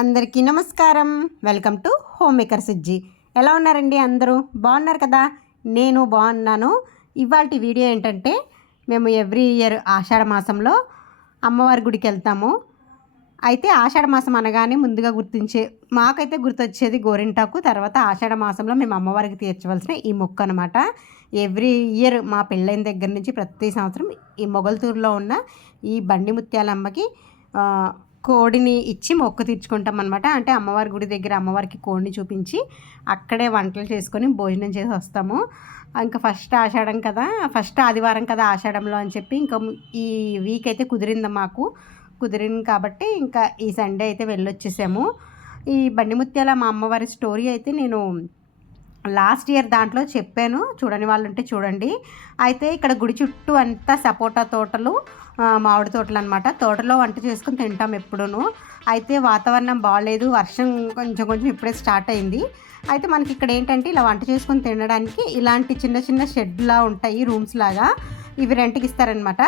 అందరికీ నమస్కారం. Welcome to home maker Sujji. ఎలా ఉన్నారండి? అందరూ బాగున్నారు కదా? నేను బాగున్నాను. ఇవాల్టి వీడియో ఏంటంటే, మేము ఎవ్రీ ఇయర్ ఆషాఢ మాసంలో అమ్మవారి గుడికి వెళ్తాము. అయితే ఆషాఢ మాసం అనగానే ముందుగా మాకైతే గుర్తొచ్చేది గోరింటాకు. తర్వాత ఆషాఢ మాసంలో మేము అమ్మవారికి తీర్చవలసిన ఈ మొక్కు అనమాట. ఎవ్రీ ఇయర్ మా పెళ్ళైన దగ్గర నుంచి ప్రతి సంవత్సరం ఈ మొగల్తూరులో ఉన్న ఈ బండి ముత్యాలమ్మకి కోడిని ఇచ్చి మొక్కు తీర్చుకుంటాం అనమాట. అంటే అమ్మవారి గుడి దగ్గర అమ్మవారికి కోడిని చూపించి అక్కడే వంటలు చేసుకొని భోజనం చేసి వస్తాము. ఇంకా ఫస్ట్ ఆషాఢం కదా, ఫస్ట్ ఆదివారం కదా ఆషాఢంలో అని చెప్పి ఇంకా ఈ వీక్ అయితే కుదిరింది కాబట్టి ఇంకా ఈ సండే అయితే వెళ్ళొచ్చేసాము. ఈ బండిముత్యాల మా అమ్మవారి స్టోరీ అయితే నేను లాస్ట్ ఇయర్ దాంట్లో చెప్పాను, చూడని వాళ్ళు ఉంటే చూడండి. అయితే ఇక్కడ గుడి చుట్టూ అంతా సపోటా తోటలు, మామిడి తోటలు అనమాట. తోటలో వంట చేసుకుని తింటాం ఎప్పుడూ. అయితే వాతావరణం బాగాలేదు, వర్షం కొంచెం ఇప్పుడే స్టార్ట్ అయింది. అయితే మనకి ఇక్కడ ఏంటంటే ఇలా వంట చేసుకొని తినడానికి ఇలాంటి చిన్న చిన్న షెడ్లా ఉంటాయి, రూమ్స్ లాగా. ఇవి రెంట్కి ఇస్తారనమాట.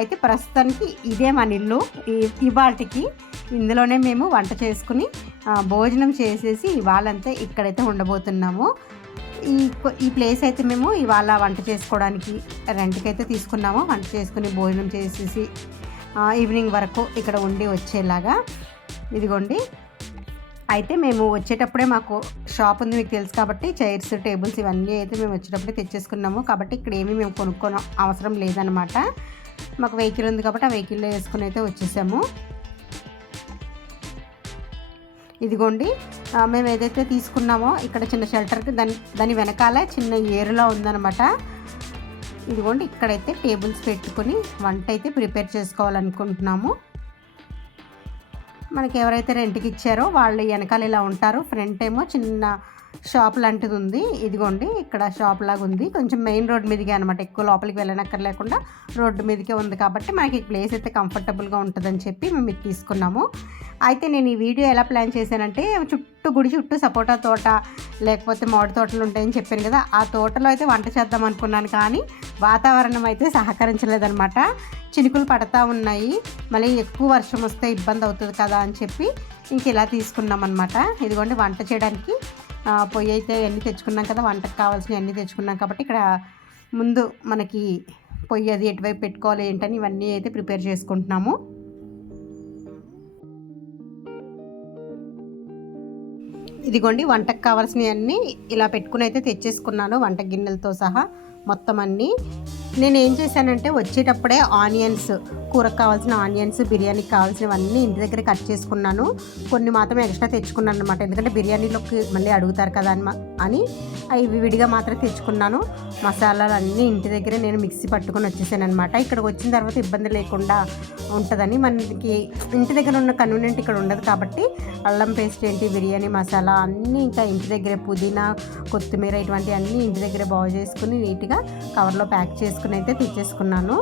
అయితే ప్రస్తుతానికి ఇదే మన ఇల్లు. ఇవాళకి ఇందులోనే మేము వంట చేసుకుని భోజనం చేసేసి ఇవాళంతా ఇక్కడైతే ఉండబోతున్నాము. ఈ ప్లేస్ అయితే మేము ఇవాళ వంట చేసుకోవడానికి రెంట్కి అయితే తీసుకున్నాము. వంట చేసుకుని భోజనం చేసేసి ఈవినింగ్ వరకు ఇక్కడ ఉండి వచ్చేలాగా. ఇదిగోండి. అయితే మేము వచ్చేటప్పుడే మాకు షాప్ ఉంది, మీకు తెలుసు కాబట్టి చైర్స్ టేబుల్స్ ఇవన్నీ అయితే మేము వచ్చేటప్పుడే తెచ్చేసుకున్నాము. కాబట్టి ఇక్కడ ఏమీ మేము కొనుక్కోని అవసరం లేదనమాట. మాకు వెహికల్ ఉంది కాబట్టి ఆ వెహికల్లో వేసుకుని అయితే వచ్చేసాము. ఇదిగోండి, మేము ఏదైతే తీసుకున్నామో ఇక్కడ చిన్న షెల్టర్కి దాని వెనకాల చిన్న ఏరులా ఉందన్నమాట. ఇదిగోండి, ఇక్కడైతే టేబుల్స్ పెట్టుకొని వంట అయితే ప్రిపేర్ చేసుకోవాలనుకుంటున్నాము. మనకి ఎవరైతే రెంట్కి ఇచ్చారో వాళ్ళు వెనకాల ఇలా ఉంటారు. ఫ్రంట్ ఏమో చిన్న షాప్ లాంటిది ఉంది. ఇదిగోండి, ఇక్కడ షాప్ లాగా ఉంది. కొంచెం మెయిన్ రోడ్ మీదకే అనమాట, ఎక్కువ లోపలికి వెళ్ళనక్కర్లేకుండా రోడ్డు మీదకే ఉంది కాబట్టి మనకి ఈ ప్లేస్ అయితే కంఫర్టబుల్గా ఉంటుందని చెప్పి మేము ఇది తీసుకున్నాము. అయితే నేను ఈ వీడియో ఎలా ప్లాన్ చేశానంటే, గుడి చుట్టూ సపోటా తోట లేకపోతే మామిడి తోటలు ఉంటాయని చెప్పాను కదా, ఆ తోటలో అయితే వంట చేద్దాం అనుకున్నాను. కానీ వాతావరణం అయితే సహకరించలేదనమాట. చినుకులు పడతా ఉన్నాయి, మళ్ళీ ఎక్కువ వర్షం వస్తే ఇబ్బంది అవుతుంది కదా అని చెప్పి ఇంక ఇలా తీసుకున్నాం అనమాట. ఇదిగోండి, వంట చేయడానికి పొయ్యి అయితే ఎన్ని తెచ్చుకున్నాం కదా, వంటకు కావాల్సినవి అన్నీ తెచ్చుకున్నాం కాబట్టి ఇక్కడ ముందు మనకి పొయ్యి అది ఎటువైపు పెట్టుకోవాలి ఏంటని ఇవన్నీ అయితే ప్రిపేర్ చేసుకుంటున్నాము. ఇదిగోండి, వంటకు కావాల్సినవి అన్నీ ఇలా పెట్టుకుని అయితే తెచ్చేసుకున్నాను, వంట గిన్నెలతో సహా మొత్తం అన్నీ. నేను ఏం చేశానంటే వచ్చేటప్పుడే ఆనియన్స్, కూరకు కావాల్సిన ఆనియన్స్, బిర్యానీకి కావాల్సినవన్నీ ఇంటి దగ్గర కట్ చేసుకున్నాను. కొన్ని మాత్రం ఎక్స్ట్రా తెచ్చుకున్నాను అనమాట, ఎందుకంటే బిర్యానీలోకి మళ్ళీ అడుగుతారు కదా అని అవి విడిగా మాత్రం తెచ్చుకున్నాను. మసాలాలు అన్నీ ఇంటి దగ్గరే నేను మిక్సీ పట్టుకొని వచ్చేసాను అనమాట. ఇక్కడికి వచ్చిన తర్వాత ఇబ్బంది లేకుండా ఉంటుందని, మనకి ఇంటి దగ్గర ఉన్న కన్వీనియంట్ ఇక్కడ ఉండదు కాబట్టి అల్లం పేస్ట్ ఏంటి, బిర్యానీ మసాలా అన్నీ ఇంకా ఇంటి దగ్గరే, పుదీనా, కొత్తిమీర ఇటువంటివి అన్నీ ఇంటి దగ్గరే బాగు చేసుకుని నీట్గా కవర్లో ప్యాక్ చేసుకుని అయితే తెచ్చేసుకున్నాను.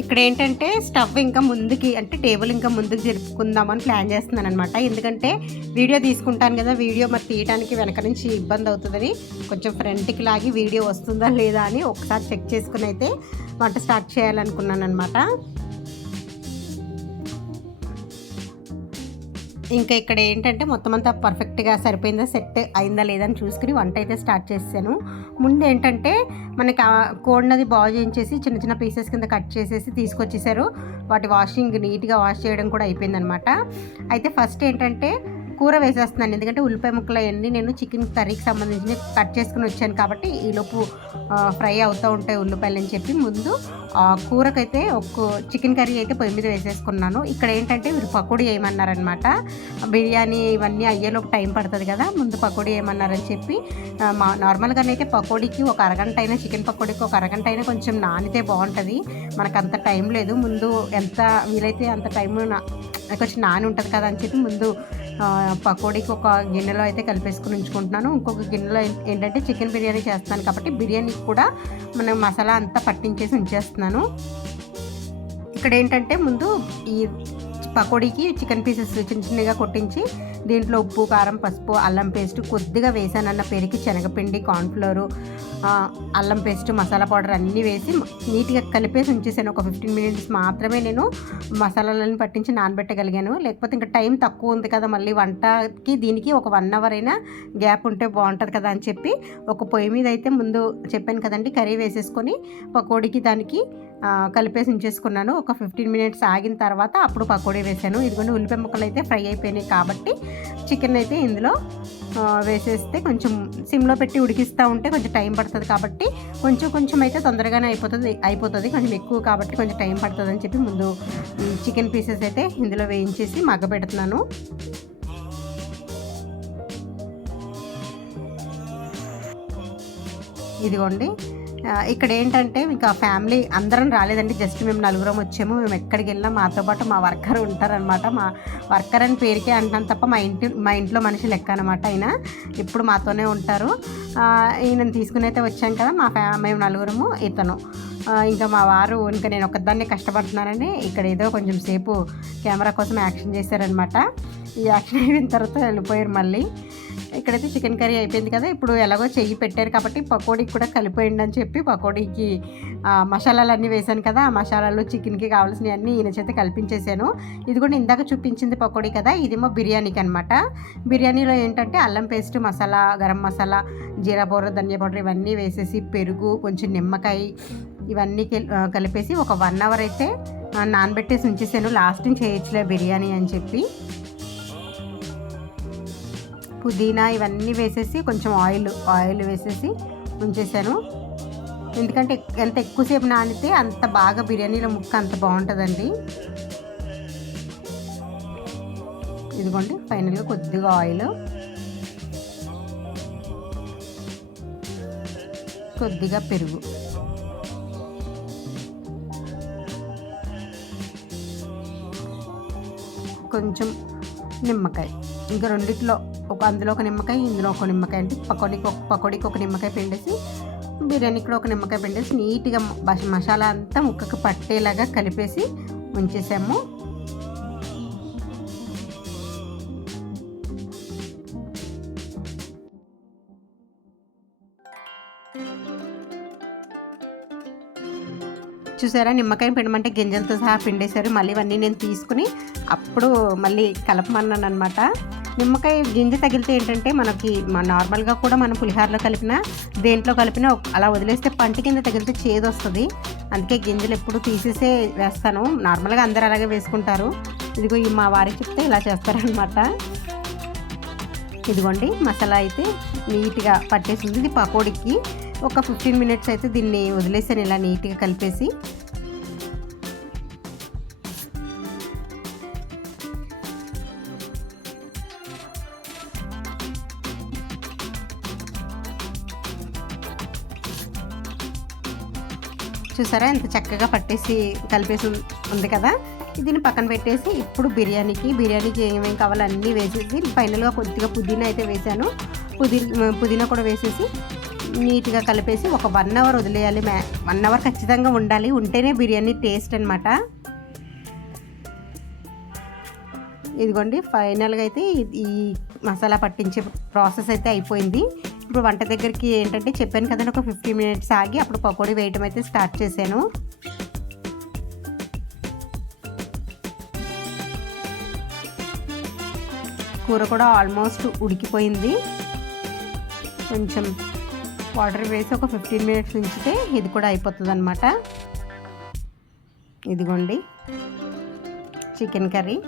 ఇక్కడ ఏంటంటే స్టవ్ ఇంకా ముందుకి, అంటే టేబుల్ ఇంకా ముందుకు జరుపుకుందామని ప్లాన్ చేస్తున్నాను అనమాట. ఎందుకంటే వీడియో తీసుకుంటాను కదా, వీడియో మరి తీయడానికి వెనక నుంచి ఇబ్బంది అవుతుందని కొంచెం ఫ్రంట్కి లాగి వీడియో వస్తుందా లేదా అని ఒకసారి చెక్ చేసుకుని అయితే వంట స్టార్ట్ చేయాలనుకున్నాను అనమాట. ఇంకా ఇక్కడ ఏంటంటే మొత్తం అంతా పర్ఫెక్ట్గా సరిపోయిందా, సెట్ అయిందా లేదా అని చూసుకుని వంట అయితే స్టార్ట్ చేశాను. ముందు ఏంటంటే మనకి కోడినది బాగు చేయించేసి చిన్న చిన్న పీసెస్ కింద కట్ చేసేసి తీసుకొచ్చేసారు. వాటి వాషింగ్ నీట్గా వాష్ చేయడం కూడా అయిపోయిందనమాట. అయితే ఫస్ట్ ఏంటంటే కూర వేసేస్తున్నాను, ఎందుకంటే ఉల్లిపాయ ముక్కలు అవన్నీ నేను చికెన్ కర్రీకి సంబంధించి కట్ చేసుకుని వచ్చాను కాబట్టి ఈలోపు ఫ్రై అవుతూ ఉంటాయి ఉల్లిపాయలు అని చెప్పి ముందు కూరకైతే చికెన్ కర్రీ అయితే పొయ్యి మీద వేసేసుకున్నాను. ఇక్కడ ఏంటంటే మీరు పకోడీ వేయమన్నారనమాట. బిర్యానీ ఇవన్నీ అయ్యేలోపు టైం పడుతుంది కదా, ముందు పకోడీ వేయమన్నారని చెప్పి నార్మల్గానైతే పకోడీకి ఒక అరగంట అయినా, చికెన్ పకోడీకి ఒక అరగంట అయినా కొంచెం నానితే బాగుంటుంది. మనకు అంత టైం లేదు, ముందు ఎంత వీలైతే అంత టైం కొంచెం నాని ఉంటుంది కదా అని చెప్పి ముందు పకోడీకి ఒక గిన్నెలో అయితే కలిపేసుకుని ఉంచుకుంటున్నాను. ఇంకొక గిన్నెలో ఏంటంటే చికెన్ బిర్యానీ చేస్తున్నాను కాబట్టి బిర్యానీకి కూడా మనం మసాలా అంతా పట్టించేసి ఉంచేస్తున్నాను. ఇక్కడ ఏంటంటే ముందు ఈ పకోడీకి చికెన్ పీసెస్ చిన్న చిన్నగా కొట్టించి దీంట్లో ఉప్పు, కారం, పసుపు, అల్లం పేస్ట్ కొద్దిగా వేసానన్న పెరిగి, శనగపిండి, కార్న్ఫ్లోరు, అల్లం పేస్ట్, మసాలా పౌడర్ అన్నీ వేసి నీట్గా కలిపేసి ఉంచేసాను. ఒక 15 మినిట్స్ మాత్రమే నేను మసాలాలను పట్టించి నానబెట్టగలిగాను. లేకపోతే ఇంకా టైం తక్కువ ఉంది కదా, మళ్ళీ వంటకి దీనికి ఒక 1 అవర్ అయినా గ్యాప్ ఉంటే బాగుంటుంది కదా అని చెప్పి ఒక పొయ్యి మీద అయితే ముందు చెప్పాను కదండి కర్రీ వేసేసుకొని పకోడీకి దానికి కలిపేసి ఉంచేసుకున్నాను. ఒక 15 మినిట్స్ ఆగిన తర్వాత అప్పుడు పకోడీ వేసాను. ఇదిగోండి ఉల్లిపాయ ముక్కలు అయితే ఫ్రై అయిపోయినాయి కాబట్టి చికెన్ అయితే ఇందులో వేసేస్తే కొంచెం సిమ్లో పెట్టి ఉడికిస్తూ ఉంటే కొంచెం టైం పడుతుంది కాబట్టి కొంచెం అయితే తొందరగానే అయిపోతుంది. కొంచెం ఎక్కువ కాబట్టి కొంచెం టైం పడుతుంది అని చెప్పి ముందు చికెన్ పీసెస్ అయితే ఇందులో వేయించేసి మగ్గబెడుతున్నాను. ఇదిగోండి ఇక్కడ ఏంటంటే ఇంకా ఫ్యామిలీ అందరం రాలేదండి, జస్ట్ మేము నలుగురం వచ్చాము. మేము ఎక్కడికి వెళ్ళినా మాతో పాటు మా వర్కర్ ఉంటారనమాట. మా వర్కర్ అని పేరుకే అంటాను తప్ప మా ఇంట్లో మనిషి లెక్క అనమాట. ఆయన ఇప్పుడు మాతోనే ఉంటారు. ఈయనను తీసుకుని అయితే వచ్చాం కదా, మేము నలుగురము, ఇతను ఇంకా మా వారు ఇంకా నేను ఒక్కదాన్ని కష్టపడుతున్నానని ఇక్కడ ఏదో కొంచెం సేపు కెమెరా కోసం యాక్షన్ చేశారనమాట. ఈ యాక్షన్ అయిన తర్వాత వెళ్ళిపోయారు. మళ్ళీ ఇక్కడైతే చికెన్ కర్రీ అయిపోయింది కదా, ఇప్పుడు ఎలాగో చెయ్యి పెట్టారు కాబట్టి పకోడీకి కూడా కలిపోయింది అని చెప్పి పకోడీకి మసాలాలన్నీ వేసాను కదా, ఆ మసాలాలు చికెన్కి కావాల్సినవన్నీ ఈయన చేత కల్పించేసాను. ఇది కూడా ఇందాక చూపించింది పకోడీ కదా, ఇదేమో బిర్యానీకి అనమాట. బిర్యానీలో ఏంటంటే అల్లం పేస్ట్, మసాలా, గరం మసాలా, జీరా పౌడర్, ధనియా పౌడర్ ఇవన్నీ వేసేసి పెరుగు, కొంచెం నిమ్మకాయ ఇవన్నీ కలిపేసి ఒక 1 అవర్ అయితే నానబెట్టేసి ఉంచేసాను. లాస్ట్ నుంచి చేయొచ్చులే బిర్యానీ అని చెప్పి పుదీనా ఇవన్నీ వేసేసి కొంచెం ఆయిల్ వేసేసి ఉంచేసాను. ఎందుకంటే ఎంత ఎక్కువసేపు నానితే అంత బాగా బిర్యానీలో ముక్క అంత బాగుంటుందండి. ఇదిగోండి ఫైనల్గా కొద్దిగా ఆయిల్, కొద్దిగా పెరుగు, కొంచెం నిమ్మకాయ, ఇంకా రెండిట్లో అందులో ఒక నిమ్మకాయ, ఇందులో ఒక నిమ్మకాయ, అంటే పకోడీకి ఒక నిమ్మకాయ పిండేసి బిర్యానీకి కూడా ఒక నిమ్మకాయ పిండేసి నీట్గా మసాలా అంతా ముక్కకు పట్టేలాగా కలిపేసి ఉంచేసాము. చూసారా, నిమ్మకాయ పిండమంటే గింజలతో సహా పిండేశారు. మళ్ళీ ఇవన్నీ నేను తీసుకుని అప్పుడు మళ్ళీ కలపమన్నాను అనమాట. నిమ్మకాయ గింజ తగిలితే ఏంటంటే మనకి నార్మల్గా కూడా మనం పులిహోరలో కలిపినా దేంట్లో కలిపినా అలా వదిలేస్తే పంటి కింద తగిలితే చేదు వస్తుంది. అందుకే గింజలు ఎప్పుడు తీసేసే వేస్తాను. నార్మల్గా అందరూ అలాగే వేసుకుంటారు. ఇదిగో మా వారికి చెప్తే ఇలా చేస్తారనమాట. ఇదిగోండి మసాలా అయితే నీట్గా పట్టేసింది. ఇది పకోడీకి ఒక 15 మినిట్స్ అయితే దీన్ని వదిలేసాను ఇలా నీట్గా కలిపేసి. చూసారా ఎంత చక్కగా పట్టేసి కలిపేసి ఉంది కదా. దీన్ని పక్కన పెట్టేసి ఇప్పుడు బిర్యానీకి ఏమేమి కావాలో అన్నీ వేసేసి ఫైనల్గా కొద్దిగా పుదీనా అయితే వేసాను. పుదీనా కూడా వేసేసి నీట్గా కలిపేసి ఒక 1 అవర్ వదిలేయాలి. 1 అవర్ ఖచ్చితంగా ఉండాలి, ఉంటేనే బిర్యానీ టేస్ట్ అనమాట. ఇదిగోండి ఫైనల్గా అయితే ఈ మసాలా పట్టించే ప్రాసెస్ అయితే అయిపోయింది. ఇప్పుడు వంట దగ్గరికి ఏంటంటే చెప్పాను కదండి, ఒక 15 మినిట్స్ ఆగి అప్పుడు పకోడీ వేయటం అయితే స్టార్ట్ చేశాను. కూర కూడా ఆల్మోస్ట్ ఉడికిపోయింది. కొంచెం వాటర్ వేసి ఒక 15 మినిట్స్ ఉంచితే ఇది కూడా అయిపోతుంది అనమాట. ఇదిగోండి చికెన్ కర్రీ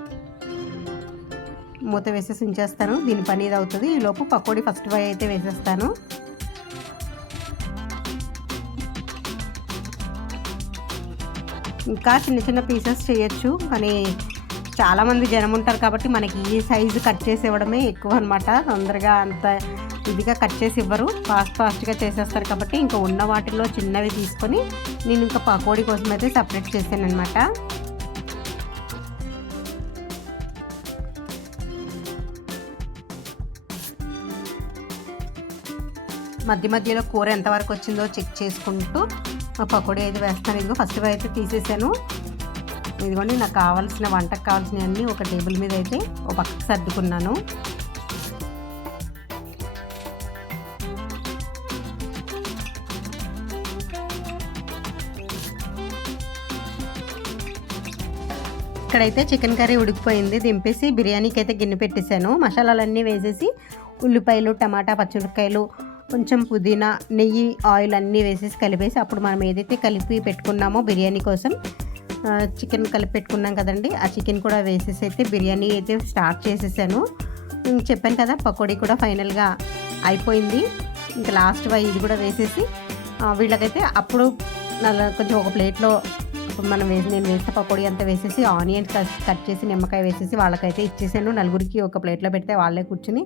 మూత వేసేసి ఉంచేస్తాను. దీని పని ఇది అవుతుంది. ఈలోపు పకోడీ ఫస్ట్ ఫ్రై అయితే వేసేస్తాను. ఇంకా చిన్న పీసెస్ చేయొచ్చు, కానీ చాలామంది జనం ఉంటారు కాబట్టి మనకి ఈ సైజు కట్ చేసి ఇవ్వడమే ఎక్కువ అనమాట. తొందరగా అంత ఇదిగా కట్ చేసి ఇవ్వరు, ఫాస్ట్గా చేసేస్తారు కాబట్టి ఇంకా ఉన్న వాటిల్లో చిన్నవి తీసుకొని నేను ఇంకా పకోడీ కోసం అయితే సపరేట్ చేశాను అనమాట. మధ్యలో కూర ఎంతవరకు వచ్చిందో చెక్ చేసుకుంటూ పకోడీ అయితే వేస్తాను. ఇదిగో ఫస్ట్ అయితే తీసేసాను. ఇదిగోండి నాకు కావాల్సిన వంటకు కావాల్సినవన్నీ ఒక టేబుల్ మీద అయితే ఒక పక్కకు సర్దుకున్నాను. ఇక్కడైతే చికెన్ కర్రీ ఉడికిపోయింది. దింపేసి బిర్యానీకి అయితే గిన్నె పెట్టేశాను. మసాలాలన్నీ వేసేసి ఉల్లిపాయలు, టమాటా, పచ్చిమిరపకాయలు, కొంచెం పుదీనా, నెయ్యి, ఆయిల్ అన్నీ వేసేసి కలిపేసి అప్పుడు మనం ఏదైతే కలిపి పెట్టుకున్నామో బిర్యానీ కోసం చికెన్ కలిపి పెట్టుకున్నాం కదండి, ఆ చికెన్ కూడా వేసేసి అయితే బిర్యానీ అయితే స్టార్ట్ చేసేసాను. చెప్పాను కదా పకోడీ కూడా ఫైనల్గా అయిపోయింది. ఇంకా లాస్ట్ ఇది కూడా వేసేసి వీళ్ళకైతే అప్పుడు కొంచెం ఒక ప్లేట్లో ఇప్పుడు నేను వేసిన పకోడీ అంతా వేసేసి ఆనియన్స్ కట్ చేసి నిమ్మకాయ వేసేసి వాళ్ళకైతే ఇచ్చేసాను. నలుగురికి ఒక ప్లేట్లో పెడితే వాళ్ళే కూర్చుని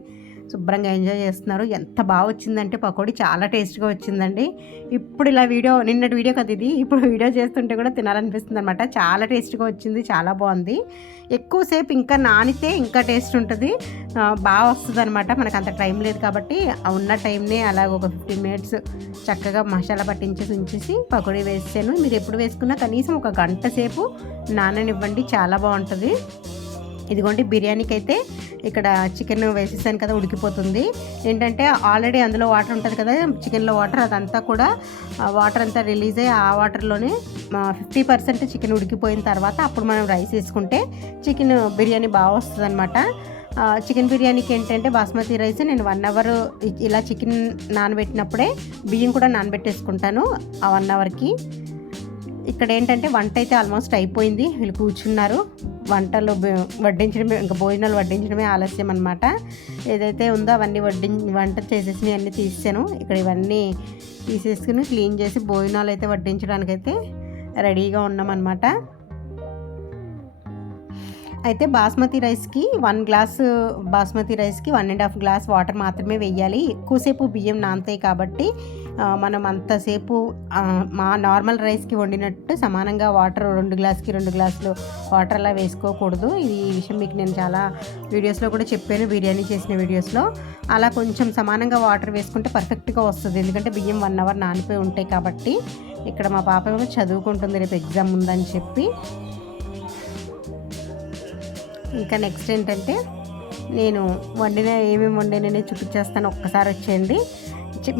శుభ్రంగా ఎంజాయ్ చేస్తున్నారు. ఎంత బాగా వచ్చిందంటే పకోడీ చాలా టేస్ట్గా వచ్చిందండి. ఇప్పుడు ఇలా నిన్నటి వీడియో కదా ఇది, ఇప్పుడు వీడియో చేస్తుంటే కూడా తినాలనిపిస్తుంది అనమాట. చాలా టేస్ట్గా వచ్చింది, చాలా బాగుంది. ఎక్కువసేపు ఇంకా నానితే ఇంకా టేస్ట్ ఉంటుంది, బాగా వస్తుంది అనమాట. మనకు అంత టైం లేదు కాబట్టి ఉన్న టైంనే అలాగ ఒక 15 మినిట్స్ చక్కగా మసాలా పట్టించేసి ఉంచేసి పకోడీ వేసాను. మీరు ఎప్పుడు వేసుకున్నా కనీసం ఒక గంట సేపు నాననివ్వండి, చాలా బాగుంటుంది. ఇదిగోండి బిర్యానీకి అయితే ఇక్కడ చికెన్ వేసేసాను కదా, ఉడికిపోతుంది. ఏంటంటే ఆల్రెడీ అందులో వాటర్ ఉంటుంది కదా, చికెన్లో వాటర్, అదంతా కూడా వాటర్ అంతా రిలీజ్ అయ్యి ఆ వాటర్లోనే 50% చికెన్ ఉడికిపోయిన తర్వాత అప్పుడు మనం రైస్ వేసుకుంటే చికెన్ బిర్యానీ బాగా వస్తుంది అనమాట. చికెన్ బిర్యానీకి ఏంటంటే బాస్మతి రైస్ నేను 1 అవర్ ఇలా చికెన్ నానబెట్టినప్పుడే బియ్యం కూడా నానబెట్టేసుకుంటాను ఆ 1 అవర్కి. ఇక్కడ ఏంటంటే వంట అయితే ఆల్మోస్ట్ అయిపోయింది. వీళ్ళు కూర్చున్నారు. వంటలు వడ్డించడమే, ఇంకా భోజనాలు వడ్డించడమే ఆలస్యం అనమాట. ఏదైతే ఉందో అవన్నీ వంట చేసేసి అన్నీ తీసాను. ఇక్కడ ఇవన్నీ తీసేసుకుని క్లీన్ చేసి భోజనాలు అయితే వడ్డించడానికైతే రెడీగా ఉన్నామన్నమాట. అయితే బాస్మతి రైస్కి 1 గ్లాసు బాస్మతి రైస్కి 1.5 గ్లాస్ వాటర్ మాత్రమే వేయాలి. ఎక్కువసేపు బియ్యం నానతాయి కాబట్టి మనం అంతసేపు మా నార్మల్ రైస్కి వండినట్టు సమానంగా వాటర్ 2 గ్లాస్కి 2 గ్లాసులు వాటర్ అలా వేసుకోకూడదు. ఈ విషయం మీకు నేను చాలా వీడియోస్లో కూడా చెప్పాను, బిర్యానీ చేసిన వీడియోస్లో. అలా కొంచెం సమానంగా వాటర్ వేసుకుంటే పర్ఫెక్ట్గా వస్తుంది. ఎందుకంటే బియ్యం 1 అవర్ నానిపోయి ఉంటాయి కాబట్టి. ఇక్కడ మా పాప ఏమో చదువుకుంటుంది, రేపు ఎగ్జామ్ ఉందని చెప్పి. ఇంకా నెక్స్ట్ ఏంటంటే నేను ఏమేమి వండిననే చూపించేస్తాను, ఒక్కసారి వచ్చేయండి.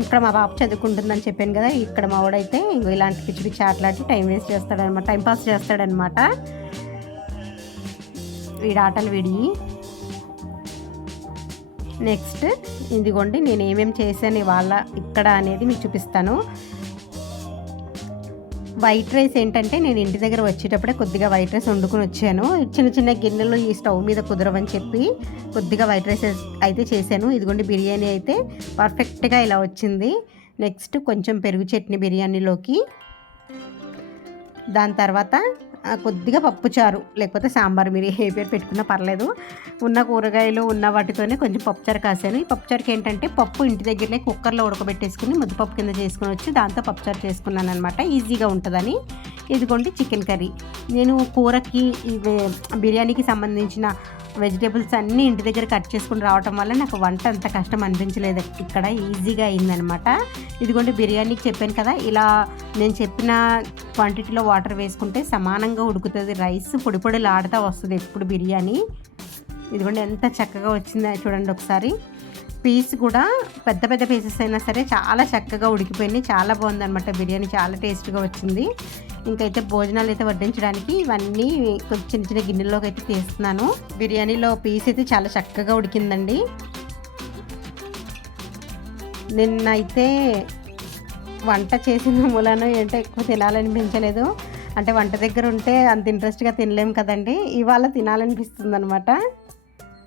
ఇక్కడ మా పాప చదువుకుంటుందని చెప్పాను కదా, ఇక్కడ మా వాడైతే ఇలాంటి పిచ్చి పిచ్చి ఆటలాడి టైం వేస్ట్ చేస్తాడనమాట, టైంపాస్ చేస్తాడనమాట. వీడి ఆటలు వీడియి. నెక్స్ట్ ఇదిగోండి నేను ఏమేమి చేశాను ఇవాళ ఇక్కడ అనేది మీకు చూపిస్తాను. వైట్ రైస్ ఏంటంటే నేను ఇంటి దగ్గర వచ్చేటప్పుడే కొద్దిగా వైట్ రైస్ వండుకొని వచ్చాను. చిన్న చిన్న గిన్నెలు ఈ స్టవ్ మీద కుదరవని చెప్పి కొద్దిగా వైట్ రైస్ అయితే చేశాను. ఇదిగోండి బిర్యానీ అయితే పర్ఫెక్ట్గా ఇలా వచ్చింది. నెక్స్ట్ కొంచెం పెరుగు చట్నీ బిర్యానీలోకి. దాని తర్వాత కొద్దిగా పప్పుచారు లేకపోతే సాంబార్, మీరు ఏ పేరు పెట్టుకున్నా పర్లేదు. ఉన్న కూరగాయలు ఉన్న వాటితోనే కొంచెం పప్పుచారు కాసాను. ఈ పప్పుచారుకి ఏంటంటే పప్పు ఇంటి దగ్గరనే కుక్కర్లో ఉడకబెట్టేసుకుని ముద్దపప్పు కింద చేసుకుని వచ్చి దాంతో పప్పుచారు చేసుకున్నాను అనమాట, ఈజీగా ఉంటుందని. ఇదిగోండి చికెన్ కర్రీ. నేను కూరకి బిర్యానీకి సంబంధించిన వెజిటేబుల్స్ అన్నీ ఇంటి దగ్గర కట్ చేసుకుని రావటం వల్ల నాకు వంట అంత కష్టం అనిపించలేదు, ఇక్కడ ఈజీగా అయిందనమాట. ఇదిగోండి బిర్యానీకి చెప్పాను కదా, ఇలా నేను చెప్పిన క్వాంటిటీలో వాటర్ వేసుకుంటే సమానంగా ఉడుకుతుంది. రైస్ పొడి పొడిలు ఆడుతూ వస్తుంది ఎప్పుడు బిర్యానీ. ఇదిగోండి ఎంత చక్కగా వచ్చిందో చూడండి ఒకసారి. పీస్ కూడా పెద్ద పెద్ద పీసెస్ అయినా సరే చాలా చక్కగా ఉడికిపోయినాయి, చాలా బాగుందన్నమాట బిర్యానీ, చాలా టేస్ట్గా వచ్చింది. ఇంకైతే భోజనాలు అయితే వడ్డించడానికి ఇవన్నీ కొంచెం చిన్న చిన్న గిన్నెల్లోకి అయితే తీస్తున్నాను. బిర్యానీలో పీస్ అయితే చాలా చక్కగా ఉడికిందండి. నిన్నైతే వంట చేసిన మూలాన ఏంటో ఎక్కువ తినాలనిపించలేదు. అంటే వంట దగ్గర ఉంటే అంత ఇంట్రెస్ట్గా తినలేము కదండి, ఇవాళ తినాలనిపిస్తుంది అనమాట.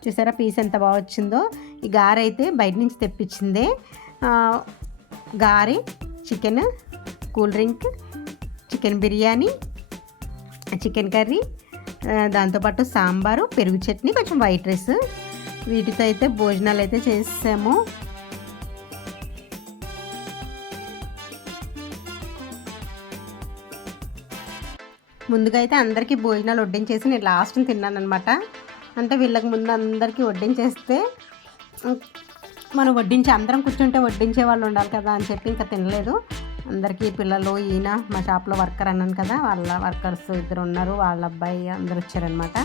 చూసారా పీస్ ఎంత బాగా వచ్చిందో. ఈ గారె అయితే బయట నుంచి తెప్పించిందే. గారె, chicken, cool drink, chicken biryani, chicken curry, దాంతోపాటు సాంబారు, పెరుగు చట్నీ, కొంచెం వైట్ రైస్, వీటితో అయితే భోజనాలు అయితే చేసాము. ముందుగా అయితే అందరికీ భోజనాలు వడ్డించేసి నేను లాస్ట్ని తిన్నాను అనమాట. అంటే వీళ్ళకి ముందు అందరికీ వడ్డించేస్తే మనం అందరం కూర్చుంటే వడ్డించే వాళ్ళు ఉండాలి కదా అని చెప్పి ఇంకా తినలేదు. అందరికీ పిల్లలు, ఈయన మా షాప్లో వర్కర్ అన్నాను కదా, వాళ్ళ వర్కర్స్ 2 ఉన్నారు, వాళ్ళ అబ్బాయి అందరు వచ్చారనమాట.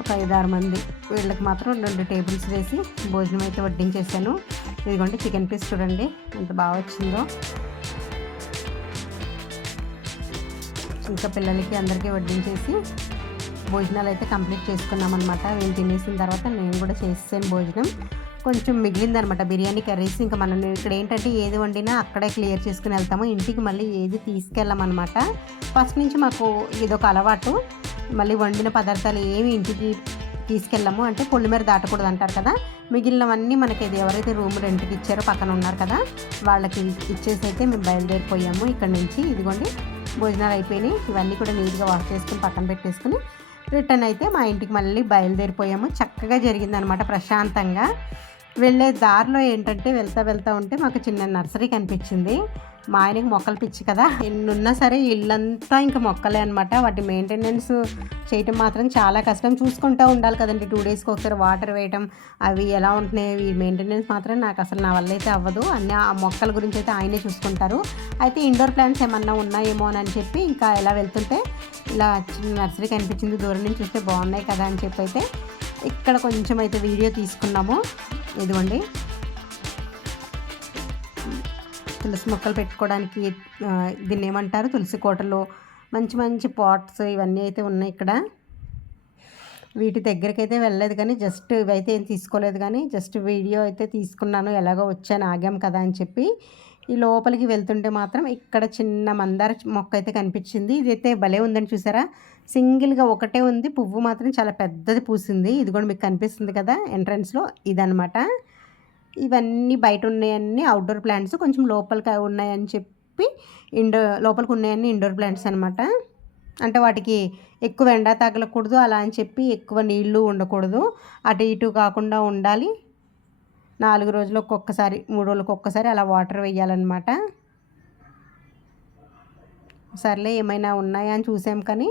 ఒక 5-6 మంది. వీళ్ళకి మాత్రం 2 టేబుల్స్ వేసి భోజనం అయితే వడ్డించేసాను. ఇదిగోండి చికెన్ పీస్ చూడండి ఎంత బాగా వచ్చిందో. ఇంకా పిల్లలకి అందరికీ వడ్డించేసి భోజనాలు అయితే కంప్లీట్ చేసుకున్నాం అనమాట. వీళ్ళు తినేసిన తర్వాత నేను కూడా చేసేసాను భోజనం. కొంచెం మిగిలిందనమాట బిర్యానీ కర్రీస్. ఇంకా మనం ఇక్కడ ఏంటంటే ఏది వండినా అక్కడే క్లియర్ చేసుకుని వెళ్తాము, ఇంటికి మళ్ళీ ఏది తీసుకెళ్ళామన్నమాట. ఫస్ట్ నుంచి మాకు ఇదొక అలవాటు. మళ్ళీ వండిన పదార్థాలు ఏమి ఇంటికి తీసుకెళ్ళాము, అంటే పొలిమేర దాటకూడదు అంటారు కదా. మిగిలినవన్నీ మనకి ఇది ఎవరైతే రూమ్ రెంట్కి ఇచ్చారో పక్కన ఉన్నారు కదా, వాళ్ళకి ఇచ్చేసి అయితే మేము బయలుదేరిపోయాము ఇక్కడ నుంచి. ఇదిగోండి భోజనాలు అయిపోయినాయి, ఇవన్నీ కూడా నీట్గా వాష్ చేసుకుని పక్కన పెట్టేసుకుని రిటర్న్ అయితే మా ఇంటికి మళ్ళీ బయలుదేరిపోయాము. చక్కగా జరిగిందనమాట, ప్రశాంతంగా. వెళ్ళే దారిలో ఏంటంటే వెళ్తా ఉంటే మాకు చిన్న నర్సరీ కనిపించింది. మా ఆయనకి మొక్కలు పిచ్చి కదా, ఎన్నున్నా సరే ఇల్లంతా ఇంకా మొక్కలే అనమాట. వాటి మెయింటెనెన్స్ చేయటం మాత్రం చాలా కష్టం. చూసుకుంటూ ఉండాలి కదండి, 2 డేస్కి ఒకసారి వాటర్ వేయటం, అవి ఎలా ఉంటున్నాయి, ఈ మెయింటెనెన్స్ మాత్రం నాకు అసలు నా వల్ల అయితే అవ్వదు. అన్నీ ఆ మొక్కల గురించి అయితే ఆయనే చూసుకుంటారు. అయితే ఇండోర్ ప్లాంట్స్ ఏమన్నా ఉన్నాయేమో అని చెప్పి ఇంకా ఎలా వెళ్తుంటే ఇలా చిన్న నర్సరీ కనిపించింది. దూరం నుంచి చూస్తే బాగున్నాయి కదా అని చెప్పి అయితే ఇక్కడ కొంచెం అయితే వీడియో తీసుకున్నాము. ఇదిగోండి తులసి మొక్కలు పెట్టుకోవడానికి దీన్ని ఏమంటారు, తులసి కోటలో మంచి పాట్స్ ఇవన్నీ అయితే ఉన్నాయి ఇక్కడ. వీటి దగ్గరికి అయితే వెళ్ళలేదు కానీ జస్ట్ ఇవైతే ఏం తీసుకోలేదు, కానీ జస్ట్ వీడియో అయితే తీసుకున్నాను. ఎలాగో వచ్చాను, ఆగాం కదా అని చెప్పి. ఈ లోపలికి వెళ్తుంటే మాత్రం ఇక్కడ చిన్న మందార మొక్క అయితే కనిపించింది. ఇదైతే భలే ఉందని చూసారా, సింగిల్గా ఒకటే ఉంది, పువ్వు మాత్రం చాలా పెద్దది పూసింది. ఇది కూడా మీకు కనిపిస్తుంది కదా ఎంట్రన్స్లో, ఇదనమాట. ఇవన్నీ బయట ఉన్నాయన్నీ అవుట్డోర్ ప్లాంట్స్, కొంచెం లోపలికి ఉన్నాయని చెప్పి లోపలికి ఉన్నాయన్నీ ఇండోర్ ప్లాంట్స్ అనమాట. అంటే వాటికి ఎక్కువ ఎండ తగలకూడదు అలా అని చెప్పి ఎక్కువ నీళ్లు ఉండకూడదు, అటు ఇటు కాకుండా ఉండాలి. 4 రోజులకు ఒక్కసారి 3 రోజులకు ఒక్కసారి అలా వాటర్ వేయాలన్నమాట. సర్లే ఏమైనా ఉన్నాయా అని చూసాం, కానీ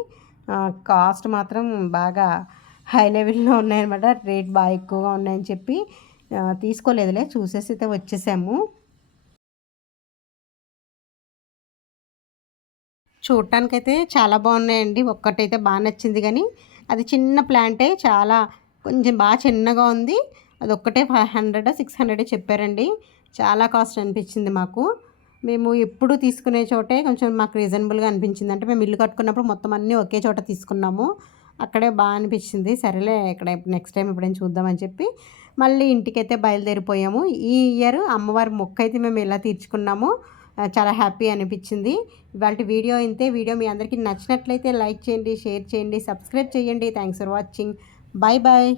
కాస్ట్ మాత్రం బాగా హై లెవెల్లో ఉన్నాయన్నమాట. రేట్ బాగా ఎక్కువగా ఉన్నాయని చెప్పి తీసుకోలేదులే, చూసేసి అయితే వచ్చేసాము. చూడటానికైతే చాలా బాగున్నాయండి. ఒక్కటైతే బాగా నచ్చింది, కానీ అది చిన్న ప్లాంటే, చాలా కొంచెం బాగా చిన్నగా ఉంది. అది ఒక్కటే 500 600 చెప్పారండి. చాలా కాస్ట్ అనిపించింది మాకు. మేము ఎప్పుడు తీసుకునే చోటే కొంచెం మాకు రీజనబుల్గా అనిపించింది. అంటే మేము ఇల్లు కట్టుకున్నప్పుడు మొత్తం అన్నీ ఒకే చోట తీసుకున్నాము, అక్కడే బాగా అనిపించింది. సరేలే ఇక్కడ నెక్స్ట్ టైం ఎప్పుడైనా చూద్దామని చెప్పి మళ్ళీ ఇంటికైతే బయలుదేరిపోయాము. ఈ ఇయర్ అమ్మవారి మొక్క అయితే మేము ఎలా తీర్చుకున్నాము, చాలా హ్యాపీ అనిపించింది. ఇవాళ వీడియో ఇంతే. వీడియో మీ అందరికీ నచ్చినట్లయితే లైక్ చేయండి, షేర్ చేయండి, సబ్స్క్రైబ్ చేయండి. Thanks for watching. Bye bye.